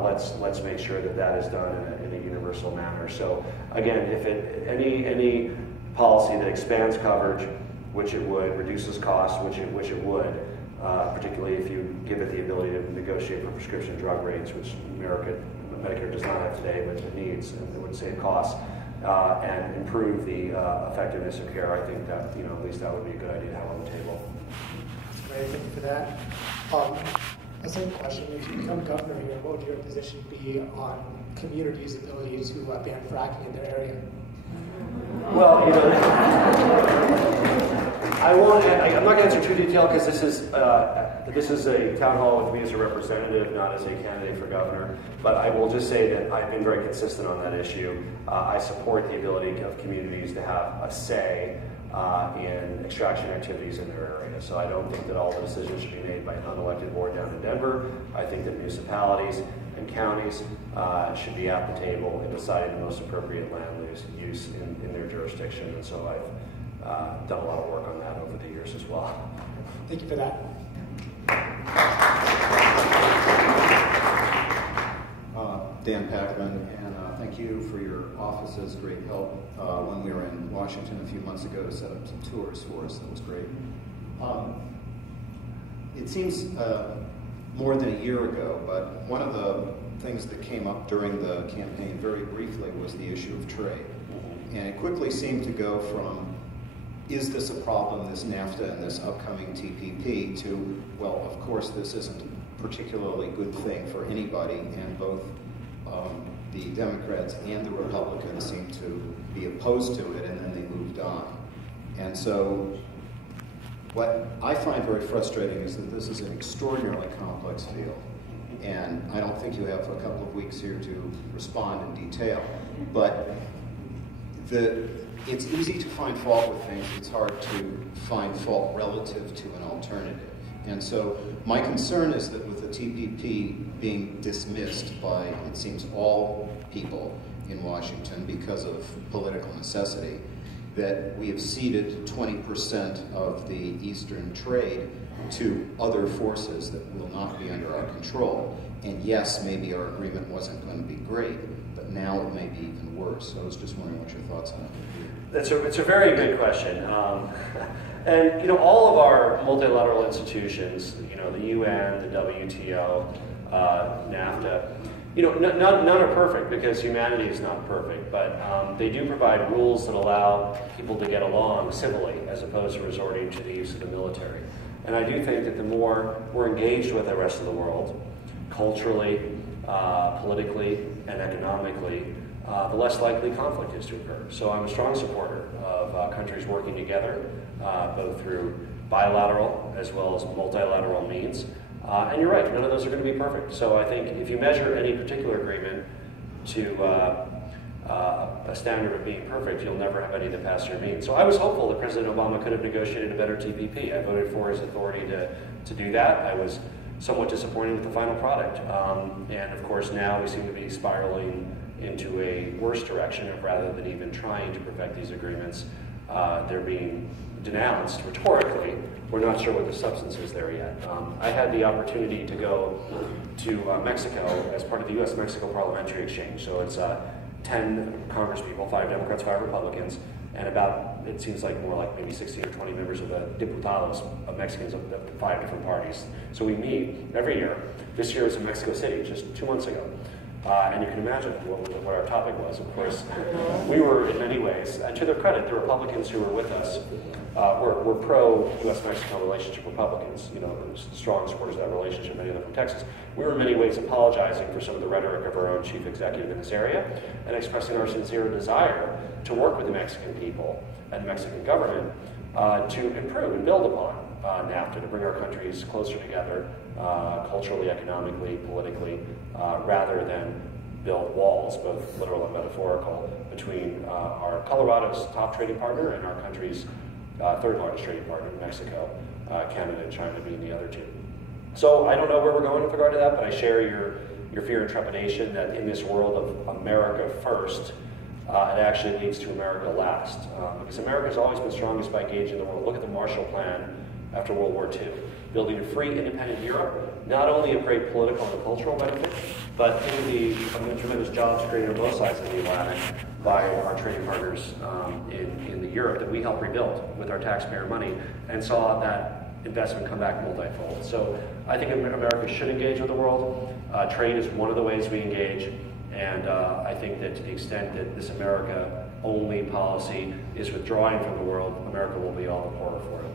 let's make sure that that is done in a universal manner. So again, if any policy that expands coverage, which it would, reduces costs, which it would, particularly if you give it the ability to negotiate for prescription drug rates, which Medicare does not have today, but it needs, and it would save costs, and improve the effectiveness of care. I think that, at least that would be a good idea to have on the table. That's great, thank you for that. A second question, if you become governor here, what would your position be on communities' ability to ban fracking in their area? Well, I'm not going to answer too detailed because this is a town hall with me as a representative, not as a candidate for governor. But I will just say that I've been very consistent on that issue. I support the ability of communities to have a say in extraction activities in their area. So I don't think that all the decisions should be made by an unelected board down in Denver. I think that municipalities and counties should be at the table in deciding the most appropriate land use in their jurisdiction. And so I've done a lot of work on that over the years as well. Thank you for that. Dan Packman, and thank you for your office's great help when we were in Washington a few months ago to set up some tours for us. That was great. It seems more than a year ago, but one of the things that came up during the campaign very briefly was the issue of trade. And it quickly seemed to go from, is this a problem, this NAFTA and this upcoming TPP, to, well, of course this isn't a particularly good thing for anybody, and both the Democrats and the Republicans seem to be opposed to it, and then they moved on. And so what I find very frustrating is that this is an extraordinarily complex field. And I don't think you have a couple of weeks here to respond in detail. But it's easy to find fault with things. It's hard to find fault relative to an alternative. And so my concern is that with the TPP being dismissed by, it seems, all people in Washington because of political necessity, that we have ceded 20% of the Eastern trade to other forces that will not be under our control. And yes, maybe our agreement wasn't going to be great, but now it may be even worse. So I was just wondering what your thoughts on that would be. It's a very good question. And all of our multilateral institutions, the UN, the WTO, NAFTA, none are perfect because humanity is not perfect, but they do provide rules that allow people to get along civilly as opposed to resorting to the use of the military. And I do think that the more we're engaged with the rest of the world, culturally, politically, and economically, the less likely conflict is to occur. So I'm a strong supporter of countries working together, both through bilateral as well as multilateral means. And you're right, none of those are going to be perfect. So I think if you measure any particular agreement to a standard of being perfect, you'll never have any that pass your means. So I was hopeful that President Obama could have negotiated a better TPP. I voted for his authority to do that. I was somewhat disappointed with the final product. And of course now we seem to be spiraling into a worse direction of, rather than even trying to perfect these agreements, they're being denounced rhetorically. We're not sure what the substance is there yet. I had the opportunity to go to Mexico as part of the U.S.-Mexico Parliamentary Exchange. So it's 10 congresspeople, 5 Democrats, 5 Republicans, and about, it seems like more like maybe 16 or 20 members of the Diputados of Mexicans of the 5 different parties. So we meet every year. This year was in Mexico City, just 2 months ago. And you can imagine what our topic was. Of course, we were in many ways, and to their credit, the Republicans who were with us were pro-U.S.-Mexico relationship Republicans, strong supporters of that relationship, many of them from Texas. We were in many ways apologizing for some of the rhetoric of our own chief executive in this area and expressing our sincere desire to work with the Mexican people and the Mexican government to improve and build upon NAFTA, to bring our countries closer together, culturally, economically, politically, rather than build walls, both literal and metaphorical, between our Colorado's top trading partner and our country's third largest trading partner, Mexico, Canada and China being the other 2. So I don't know where we're going with regard to that, but I share your fear and trepidation that in this world of America first, it actually leads to America last. Because America's always been strongest by engaging the world. Look at the Marshall Plan after World War II. Building a free, independent Europe not only of great political and cultural benefit, but it would be tremendous jobs created on both sides of the Atlantic by our trading partners in the Europe that we helped rebuild with our taxpayer money, and saw that investment come back multifold. So I think America should engage with the world. Trade is one of the ways we engage, and I think that to the extent that this America-only policy is withdrawing from the world, America will be all the poorer for it.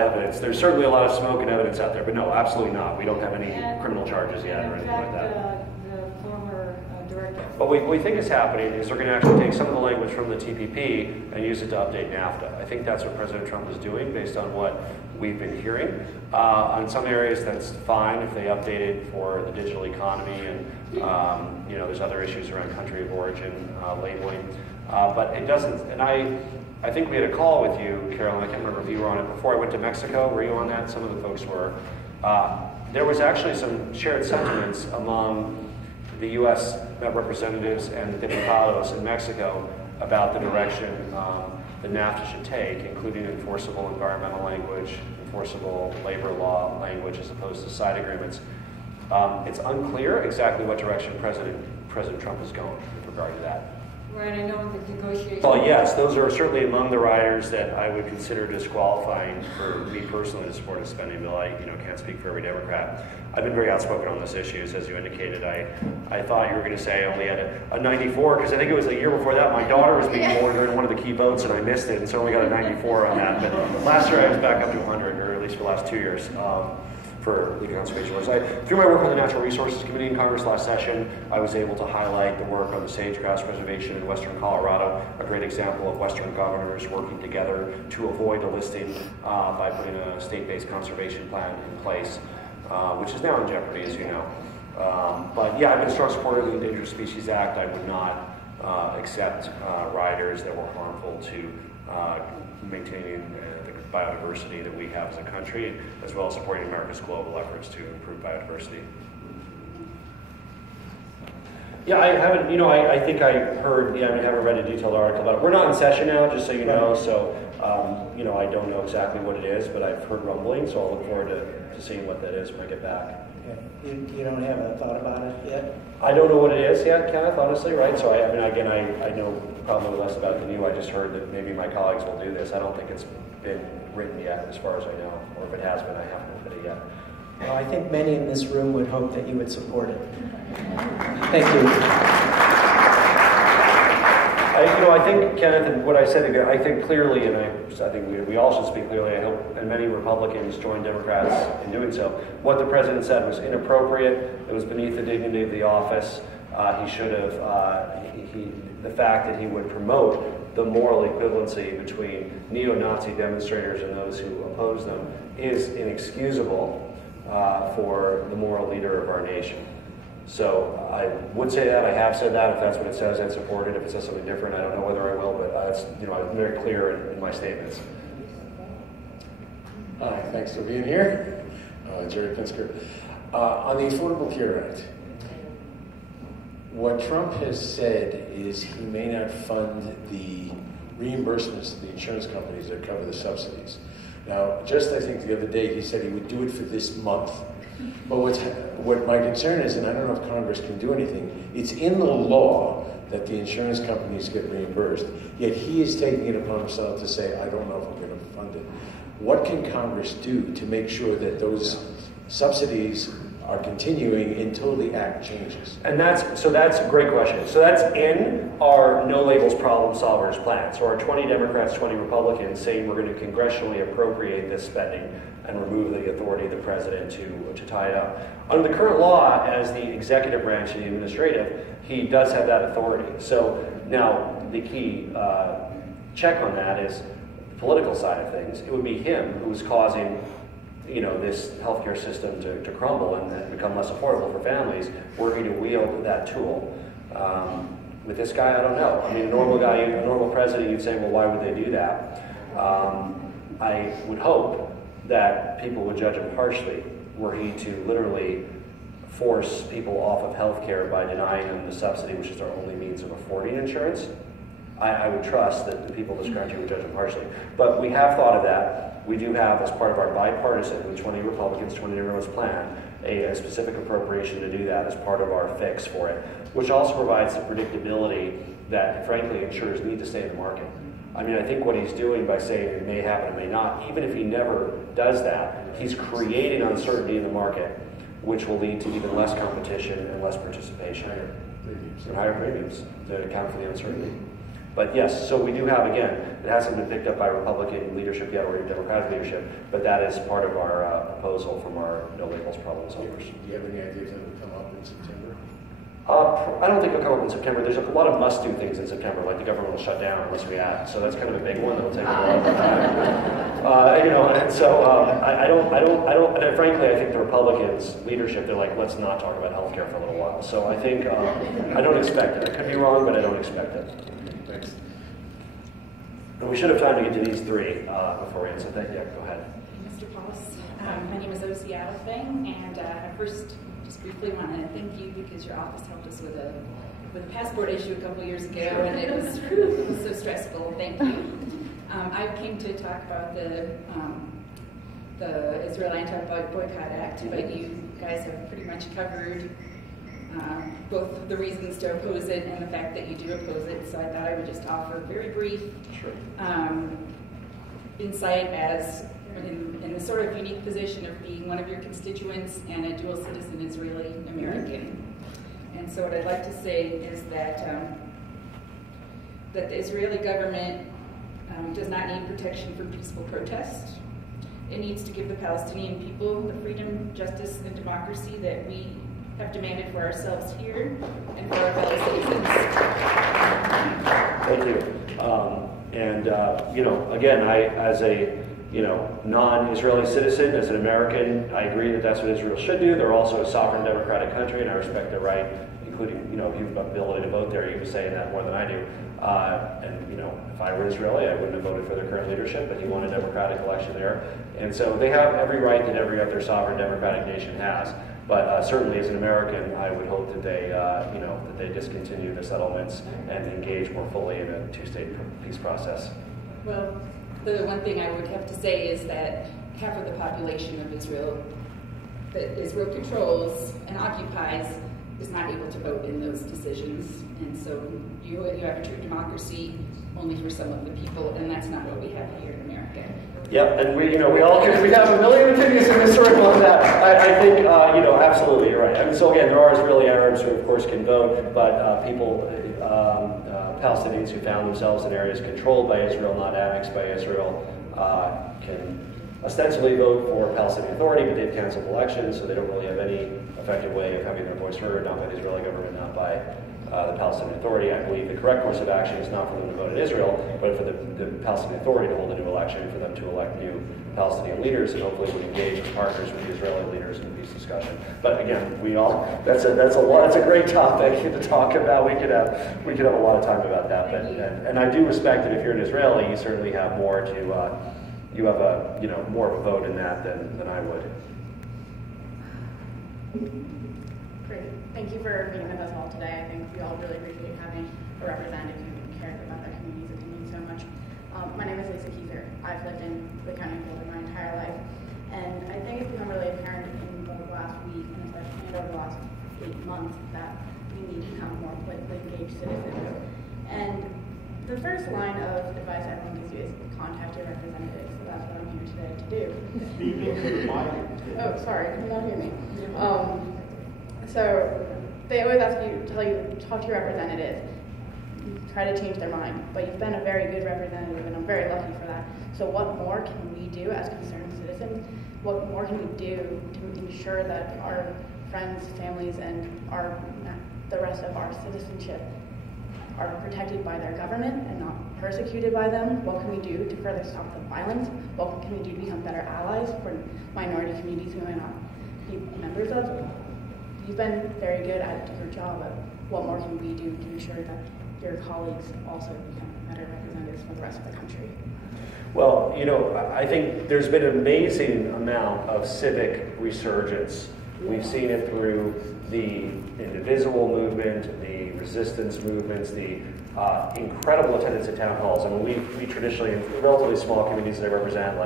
Evidence. There's certainly a lot of smoke and evidence out there, but no, absolutely not. We don't have any criminal charges yet or anything like that. The former director. What we think is happening is they're going to actually take some of the language from the TPP and use it to update NAFTA. I think that's what President Trump is doing based on what we've been hearing. On some areas, that's fine if they update it for the digital economy, and there's other issues around country of origin labeling, but it doesn't. And I think we had a call with you, Carolyn. I can't remember if you were on it before I went to Mexico. Were you on that? Some of the folks were. There was actually some shared sentiments among the U.S. representatives and the diputados in Mexico about the direction that NAFTA should take, including enforceable environmental language, enforceable labor law language, as opposed to side agreements. It's unclear exactly what direction President Trump is going with regard to that. Right, I know the negotiations. Well, yes, those are certainly among the riders that I would consider disqualifying for me personally to support a spending bill. I can't speak for every Democrat. I've been very outspoken on those issues, as you indicated. I thought you were going to say I only had a 94, because I think it was a year before that my daughter was being born during one of the key votes, and I missed it, and so I only got a 94 on that. But last year I was back up to 100, or at least for the last 2 years. For legal conservation laws. Through my work on the Natural Resources Committee in Congress last session, I was able to highlight the work on the Sage-Grouse Reservation in western Colorado, a great example of western governors working together to avoid a listing by putting a state-based conservation plan in place, which is now in jeopardy, as you know. But yeah, I've been a strong supporter of the Endangered Species Act. I would not accept riders that were harmful to maintaining biodiversity that we have as a country, as well as supporting America's global efforts to improve biodiversity. Yeah, I haven't, I think I heard, I haven't read a detailed article about it. We're not in session now, just so you know, so, I don't know exactly what it is, but I've heard rumbling, so I'll look forward to seeing what that is when I get back. Okay. You don't have a thought about it yet? I don't know what it is yet, Kenneth, honestly, right? So, I know probably less about it than you. I just heard that maybe my colleagues will do this. I don't think it's been written yet, as far as I know, or if it has been, I haven't looked at it yet. Well, I think many in this room would hope that you would support it. Thank you. I think, Kenneth, and what I said, I think clearly, and I think we all should speak clearly, I hope, and many Republicans join Democrats in doing so. What the president said was inappropriate. It was beneath the dignity of the office. He should have, the fact that he would promote the moral equivalency between neo-Nazi demonstrators and those who oppose them is inexcusable for the moral leader of our nation. So I would say that, I have said that. If that's what it says, I'd support it. If it says something different, I don't know whether I will, but I'm very clear in my statements. Hi, thanks for being here. Jerry Pinsker. On the Affordable Care Act, what Trump has said is he may not fund the reimbursements to the insurance companies that cover the subsidies. Now, just I think the other day he said he would do it for this month. But what my concern is, and I don't know if Congress can do anything, it's in the law that the insurance companies get reimbursed, yet he is taking it upon himself to say, I don't know if I'm going to fund it. What can Congress do to make sure that those subsidies are continuing until the act changes? And that's a great question. So that's in our no labels problem solvers plan. So our 20 Democrats, 20 Republicans saying we're going to congressionally appropriate this spending and remove the authority of the president to tie it up. Under the current law, as the executive branch and the administrative, he does have that authority. So now the key check on that is the political side of things. It would be him who's causing this healthcare system to crumble and become less affordable for families, were he to wield that tool. With this guy, I don't know. I mean, a normal guy, a normal president, you'd say, well, why would they do that? I would hope that people would judge him harshly were he to literally force people off of healthcare by denying them the subsidy, which is their only means of affording insurance. I would trust that the people in this country would judge him harshly. But we have thought of that. We do have, as part of our bipartisan, with 20 Republicans, 20 Democrats plan, a specific appropriation to do that as part of our fix for it, which also provides the predictability that, frankly, insurers need to stay in the market. I mean, I think what he's doing by saying it may happen, it may not, even if he never does that, he's creating uncertainty in the market, which will lead to even less competition and less participation. And higher premiums to account for the uncertainty. But yes, so we do have, again, it hasn't been picked up by Republican leadership yet or Democratic leadership, but that is part of our proposal from our no labels problem solvers. Do you have any ideas that will come up in September? I don't think it'll come up in September. There's a lot of must-do things in September, like the government will shut down unless we act. So that's kind of a big one that will take a long time. You know, and so I don't, and frankly, I think the Republicans' leadership, they're like, let's not talk about healthcare for a little while. So I think, I don't expect it. I could be wrong, but I don't expect it. Thanks. And we should have time to get to these three before we answer that. Yeah, go ahead. Mr. Polis, my name is O.C. Althing, and I first just briefly want to thank you because your office helped us with a passport issue a couple years ago, and it was so stressful. Thank you. I came to talk about the Israel Anti-Boycott Act, but you guys have pretty much covered both the reasons to oppose it and the fact that you do oppose it. So I thought I would just offer a very brief insight as in the sort of unique position of being one of your constituents and a dual citizen Israeli American. And so what I'd like to say is that that the Israeli government does not need protection from peaceful protest. It needs to give the Palestinian people the freedom, justice, and democracy that we have demanded for ourselves here and for our fellow citizens. Thank you. You know, again, as a non-Israeli citizen, as an American, I agree that that's what Israel should do. They're also a sovereign democratic country, and I respect their right, including, if you've got the ability to vote there, you would say that more than I do. If I were Israeli, I wouldn't have voted for their current leadership, but he won a democratic election there. And so they have every right that every other sovereign democratic nation has. But certainly, as an American, I would hope that they, that they discontinue the settlements and engage more fully in a two-state peace process. Well, the one thing I would have to say is that half of the population of Israel that Israel controls and occupies is not able to vote in those decisions. And so you have a true democracy only for some of the people, and that's not what we have here in America. Yep, and we have a million opinions in this circle on that. I think, absolutely, you're right. I mean, so again, there are Israeli Arabs who, of course, can vote, but Palestinians who found themselves in areas controlled by Israel, not annexed by Israel, can ostensibly vote for Palestinian Authority, but they've canceled elections, so they don't really have any effective way of having their voice heard, not by the Israeli government, not by the Palestinian Authority. I believe the correct course of action is not for them to vote in Israel, but for the Palestinian Authority to hold a new election, for them to elect new Palestinian leaders, and hopefully we engage as partners with the Israeli leaders in peace discussion. But again, that's a great topic to talk about. We could have a lot of time about that. But and I do respect that if you're an Israeli, you certainly have more to you have more of a vote in that than I would. Great. Thank you for being with us all today. I think we all really appreciate having a representative who cares about their communities and communities so much. My name is Lisa Kiefer. I've lived in the county of Boulder my entire life, and I think it's become really apparent in the last week, and especially over the last 8 months, that we need to become more politically engaged citizens. And the first line of advice everyone gives you is contact your representatives. So that's what I'm here today to do. Oh, sorry, can you not hear me? So they always ask you, tell you, talk to your representative, try to change their mind. But you've been a very good representative, and I'm very lucky for that. So what more can we do as concerned citizens? What more can we do to ensure that our friends, families, and the rest of our citizenship are protected by their government and not persecuted by them? What can we do to further stop the violence? What can we do to become better allies for minority communities who may not be members of? You've been very good at your job, but what more can we do to ensure that your colleagues also become better representatives for the rest of the country? Well, I think there's been an amazing amount of civic resurgence. We've seen it through the indivisible movement, the resistance movements, the incredible attendance at town halls. I mean, we traditionally, in relatively small communities that I represent,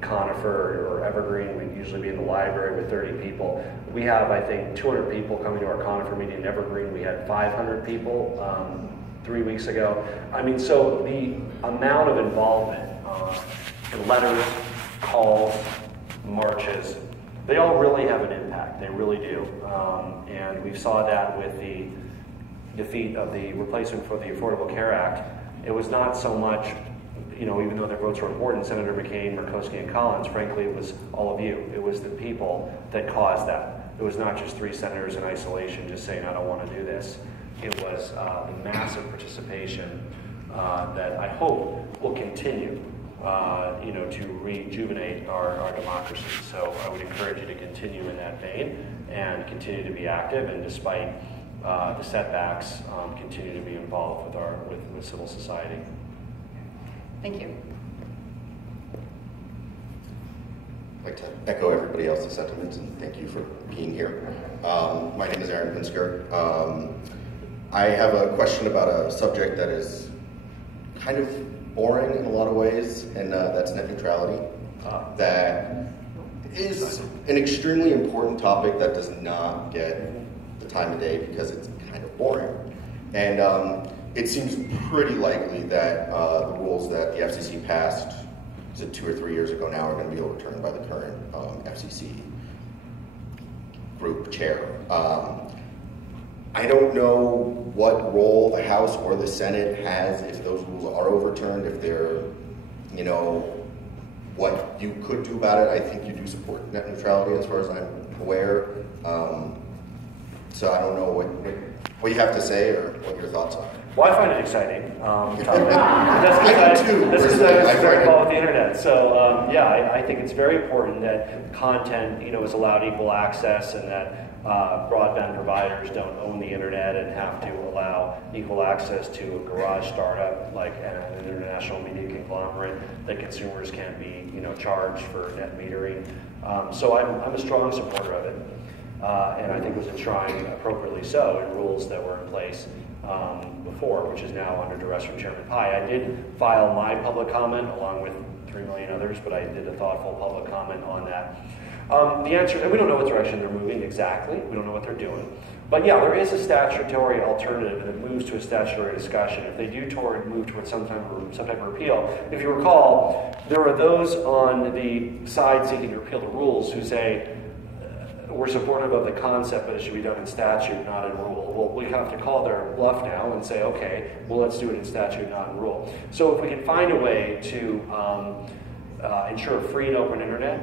Conifer or Evergreen, we'd usually be in the library with 30 people. We have, I think, 200 people coming to our Conifer meeting. In Evergreen, we had 500 people 3 weeks ago. I mean, so the amount of involvement, letters, calls, marches, they all really have an impact. They really do. And we saw that with the defeat of the replacement for the Affordable Care Act. It was not so much, even though their votes were important, Senator McCain, Murkowski, and Collins, frankly, it was all of you. It was the people that caused that. It was not just 3 senators in isolation just saying, I don't want to do this. It was massive participation that I hope will continue, to rejuvenate our democracy. So I would encourage you to continue in that vein and continue to be active, and despite the setbacks, continue to be involved with civil society. Thank you. I'd like to echo everybody else's sentiments and thank you for being here. My name is Aaron Pinsker. I have a question about a subject that is kind of boring in a lot of ways, and that's net neutrality. That is an extremely important topic that does not get the time of day because it's kind of boring. And it seems pretty likely that the rules that the FCC passed, is it 2 or 3 years ago now, are going to be overturned by the current FCC group chair. I don't know what role the House or the Senate has if those rules are overturned, if they're, what you could do about it. I think you do support net neutrality as far as I'm aware. So I don't know what you have to say or what your thoughts are. Well, I find it exciting. That's because I very involved with the internet. So I think it's very important that content, is allowed equal access, and that broadband providers don't own the internet and have to allow equal access to a garage startup like an international media conglomerate, that consumers can be, charged for net metering. So I'm a strong supporter of it. And I think it was enshrined appropriately so in rules that were in place before, which is now under duress from Chairman Pai. I did file my public comment along with 3 million others, but I did a thoughtful public comment on that. The answer is we don't know what direction they're moving exactly. We don't know what they're doing. But yeah, there is a statutory alternative, and it moves to a statutory discussion. If they do move towards some type of repeal, if you recall, there are those on the side seeking to repeal the rules who say, we're supportive of the concept, but it should be done in statute, not in rule. Well, we have to call their bluff now and say, okay, well, let's do it in statute, not in rule. So if we can find a way to ensure a free and open internet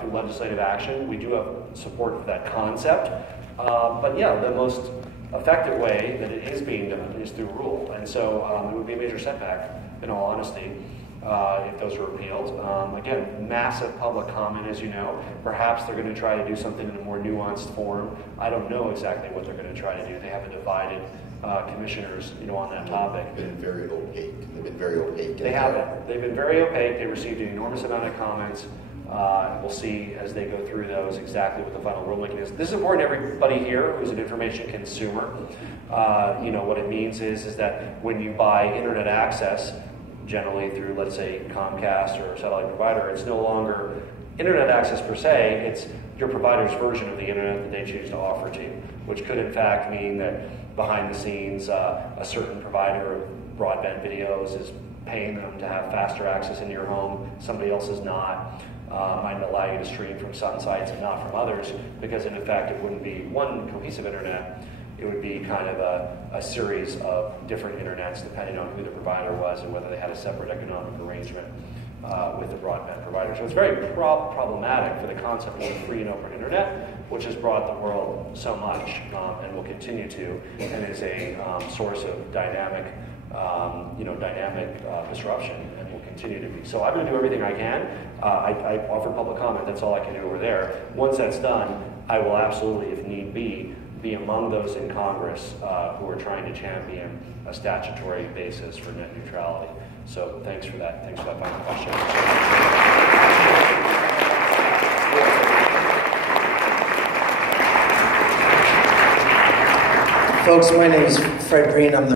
through legislative action, we do have support for that concept. But yeah, the most effective way that it is being done is through rule. And so it would be a major setback, in all honesty, if those are repealed. Again, massive public comment, as you know. Perhaps they're going to try to do something in a more nuanced form. I don't know exactly what they're going to try to do. They haven't divided commissioners, on that topic. They've been very opaque. They've been very opaque. They haven't. They've been very opaque. They received an enormous amount of comments. We'll see as they go through those exactly what the final rulemaking is. This is important to everybody here who's an information consumer. What it means is that when you buy internet access, generally through, let's say, Comcast or a satellite provider, it's no longer internet access per se, it's your provider's version of the internet that they choose to offer to you, which could in fact mean that behind the scenes, a certain provider of broadband videos is paying them to have faster access into your home, somebody else is not. Might allow you to stream from some sites and not from others, because in effect it wouldn't be one cohesive internet. It would be kind of a series of different internets depending on who the provider was and whether they had a separate economic arrangement with the broadband provider. So it's very problematic for the concept of a free and open internet, which has brought the world so much and will continue to, and is a source of dynamic disruption, and will continue to be. So I'm going to do everything I can. I offer public comment. That's all I can do over there. Once that's done, I will absolutely, if need be among those in Congress who are trying to champion a statutory basis for net neutrality. So thanks for that. Thanks for that final question. Folks, my name is Fred Green. I'm the